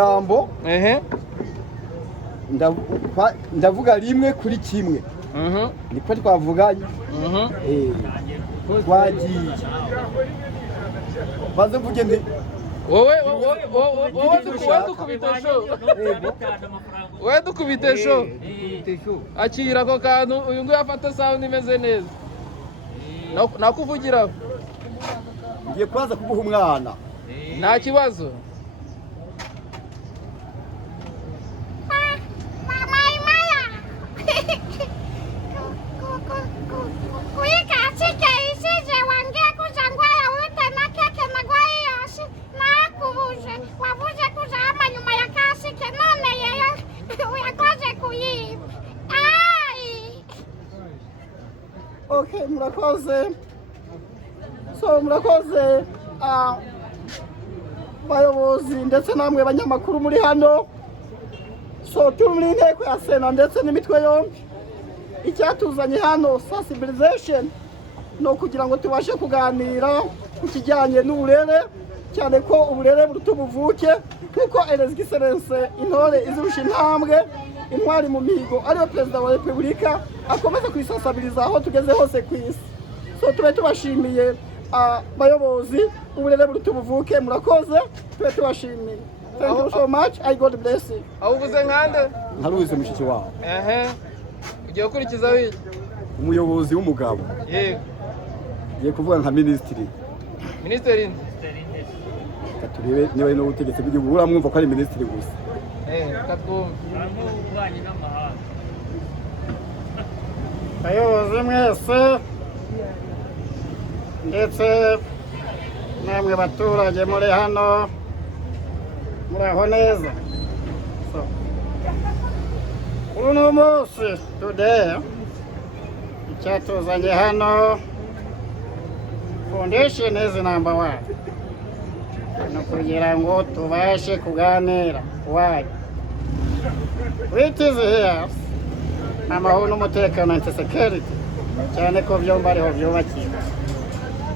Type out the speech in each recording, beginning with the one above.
jambo ndavuga rimwe kuri kimwe niko twavuganye twagiye baze mvuge ndi wowe dukubite sho akira ako kantu uyu nguyu afata sound imeze neza nakuvugira ngiye kwaza kuguha umwana nta kibazo Okay, murakoze. So murakoze bayobozi ndetse namwe banyamakuru muri hano. So turi muri inteko ya Sena ndetse n'imitwe yombi. Icyatuzanye hano sensibilization no kugira ngo tubashe kuganira ku kijyanye n'uburere cyane ko uburere buruta ubuvuke kuko Excellence intore izirusha intambwe intwari mu mihigo ariwe perezida wa repubulika akomeza kwisasabiriza aho tugeze hose ku isi. So tube tubashimiye bayobozi uburere buruta ubuvuke murakoze tube tubashimiye. Thank you so much. I God bless you. Avuze nkande ntaruzi mushiki wawe ugiye gukurikizaho iki umuyobozi w'umugabo yego ngiye kuvuga nka ministry turebe niba ari n'ubutegetsi bw'igihugu uramwumva ko ari ministry gusa bayobozi mwese ndetse namwe baturage muri hano muraho neza. Uno munsi today icyatuzanye hano foundation is number 1 no kugira ngo tubashe kuganira why it is here amahoro n'umutekano and security cyane ko byomba ariho byubakiye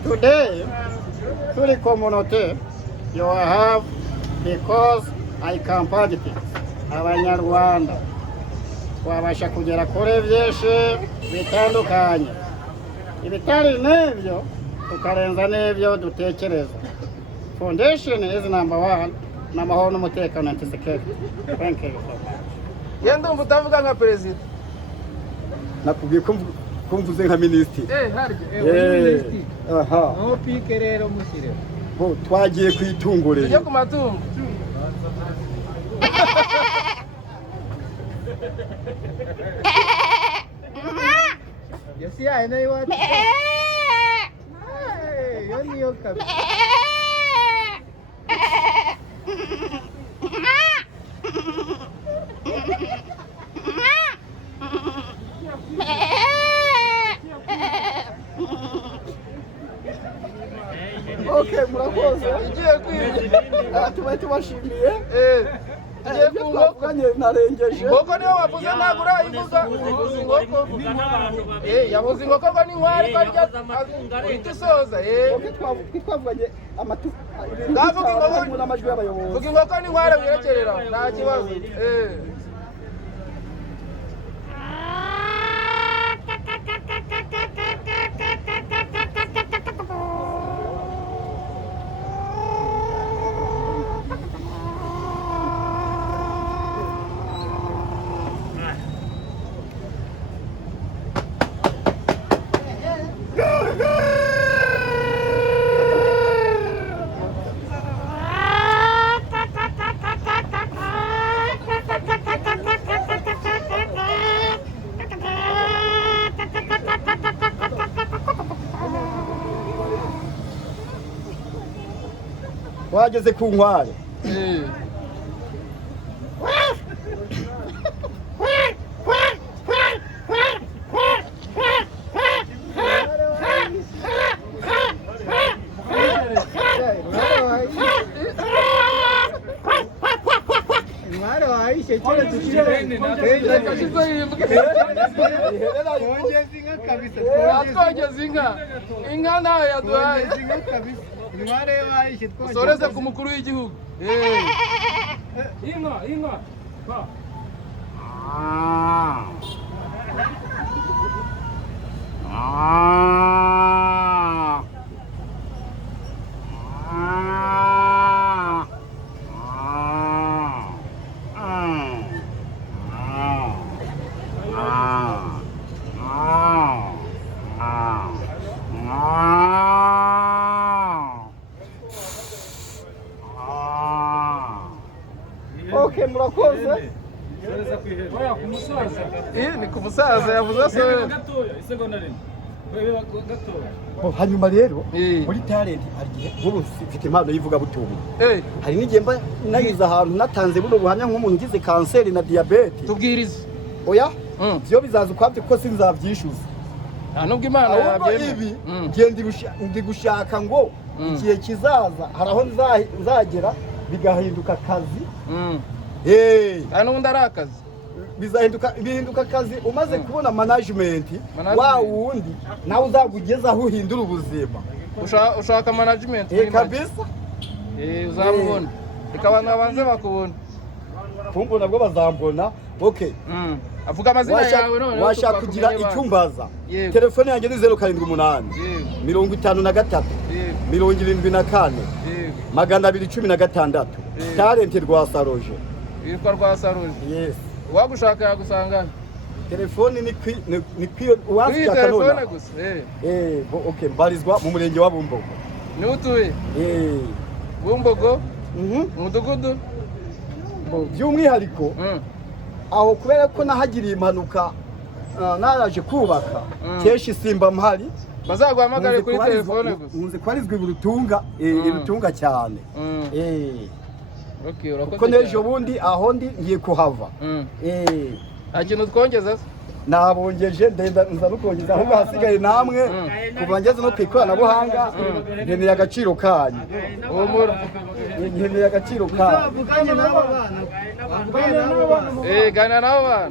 today turi community you have because I can politics abanyarwanda twabasha kugera kuri byinshi bitandukanye ibitari n'ibyo tukarenza n'ibyo dutekereza. Foundation is number 1 n'amahoro n'umutekano and security. Thank you so much. Yenda utavuga nka president nakubwiye ko mvuze nka ministry ministry aha no pike rero musire bo twagiye kwitungurira tujye ku matungo Yesi ya ina iwacu yo niyo kabisa Okay, murakoze igiye kwiga tubaye tubashimiye tugiye ku ngoko narengeje ngoko niyo wavuze ntabwo urayivuga uvuze ingoko yavuze ingoko ko n'inkwari ko arya uhita usoza twavuganye ndavuga ingoko n'amajwi y'abayobozi vuga ingoko n'inkwari wirekerera nta kibazo wageze ku nkwari twongeze inka nawe yaduhaye usoreze ku mukuru w'igihugu inka ba Okay, murakoze. ni ku musaza yavuze se Hanyuma rero muri talent hari igihe nk'ubu mfite impano y'ivugabutumwa. Hari n'igihe mba nagize ahantu natanze buno buhamya nk'umuntu ngize kanseri na diabete. tubwirize Oya byo bizaza ukwabye ko sinzabyishyuza. nubwo Imana yabyemeye ndi gushaka ngo igihe kizaza hari aho nzagera bigahinduka akazi. kandi ubundi ari akazi bihinduka akazi umaze kubona management wa wundi nawe uzagugeza aho uhindura ubuzima. ushaka management kabisa uzamubona reka abantu babanze bakubona kumbona bwo bazambona. Okay, avuga amazina yawe none washaka kugira icyumbaza. Telefone yanjye ni 078 53 74 216 talent Rwasaroje. Yitwa Rwasaroje. Yes. Wagushaka yagusanga. Telefone ni kwiyo washaka none. Okay, mbarizwa mu murenge wa Bumbogo. Ni utuye? Bumbogo? Umudugudu? By'umwihariko aho kubera ko nahagiriye impanuka naraje kubaka keshi simba mpari bazaguhamagare kuri telefone gusa. Nkunze kwarizwe irutunga cyane. Okay, urakoze. Ko nejo bundi aho ndi ngiye kuhava. Akintu twongeza se? Nabongeje ndenda nza nukongeza ahubwo hasigaye namwe kuva ngeze no kwikoranabuhanga nkeneye agaciro kanyu. Nkeneye agaciro kanyu. Gana nabo bana.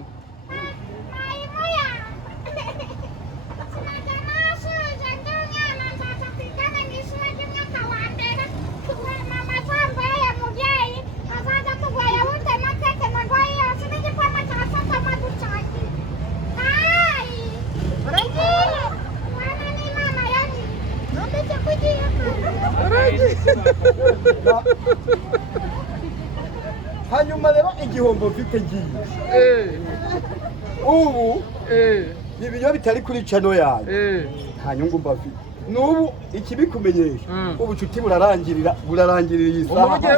Hanyuma rero igihombo mfite ngiye ubu ibiyo bitari kuri channel yanjye nta nyungu mbafite n'ubu ikibikumenyesha ubucuti burarangirira iyi saha.